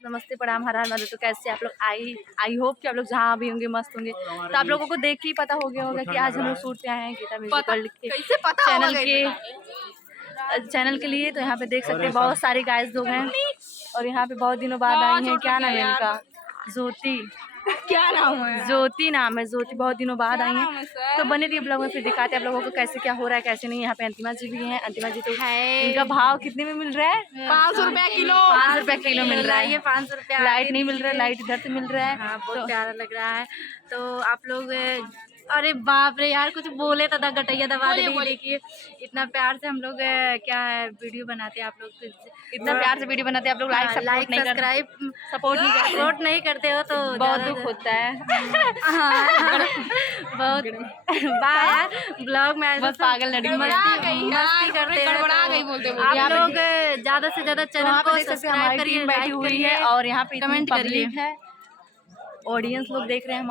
नमस्ते प्रणाम हर हर महादेव। तो कैसे आप लोग? आई होप कि आप लोग जहाँ भी होंगे मस्त होंगे। तो आप लोगों को देख के ही पता हो गया होगा कि आज हम लोग शूट पे आए हैं गीता म्यूजिक वर्ल्ड के चैनल के लिए। तो यहाँ पे देख सकते हैं बहुत सारे गाइस लोग हैं और यहाँ पे बहुत दिनों बाद आई हैं। क्या नाम है इनका? ज्योति। क्या नाम है? ज्योति नाम है। ज्योति बहुत दिनों बाद आई हैं। तो बने रहिए ब्लॉग में, फिर दिखाते हैं आप लोगों को कैसे क्या हो रहा है कैसे नहीं। यहाँ पे अंतिमा जी भी हैं। अंतिमा जी तो है, इनका भाव कितने में मिल रहा है? 500 रुपया किलो। 500 रुपया किलो मिल रहा है। ये 500 रुपया। लाइट नहीं मिल रहा है, लाइट इधर से मिल रहा है। हाँ, बहुत प्यारा लग रहा है। तो आप लोग, अरे बाप रे यार, कुछ बोले तो गटैया दबा दे। देखिए इतना प्यार से हम लोग क्या है वीडियो बनाते हैं। आप लोग इतना प्यार से वीडियो बनाते हैं आप लोग, लाइक सब्सक्राइब सपोर्ट नहीं करते हो तो बहुत दुख होता है। बहुत बाय यार। ब्लॉग में बस पागल लड़ी मस्ती करते हैं। आप लोग ज्यादा से ज्यादा चैनल को सब्सक्राइब करिए, बैठी हुई है और यहाँ पे कमेंट करिए है। ऑडियंस लोग देख रहे हैं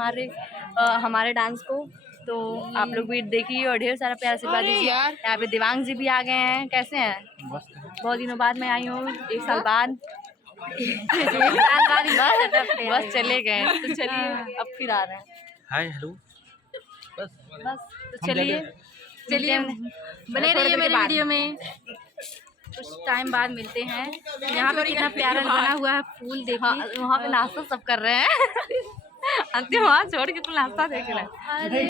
हमारे डांस को। तो आप लोग भी देखिए और ढेर सारा प्यार आशीर्वाद दीजिए। यहाँ पे दिवांग जी भी आ गए हैं। कैसे हैं? बहुत दिनों बाद मैं आई हूँ, 1 साल बाद। बस चले गए। तो चलिए अब फिर आ रहे हैं। हाय हेलो बस तो चलिए बने रहिए मेरे वीडियो में। कुछ टाइम बाद मिलते हैं। यहाँ पे कितना प्यारा बना हुआ है फूल देखिए। वहाँ पे नाश्ता सब कर रहे हैं। अंतिम वहाँ छोड़ के तो नाश्ता देख रहे हैं।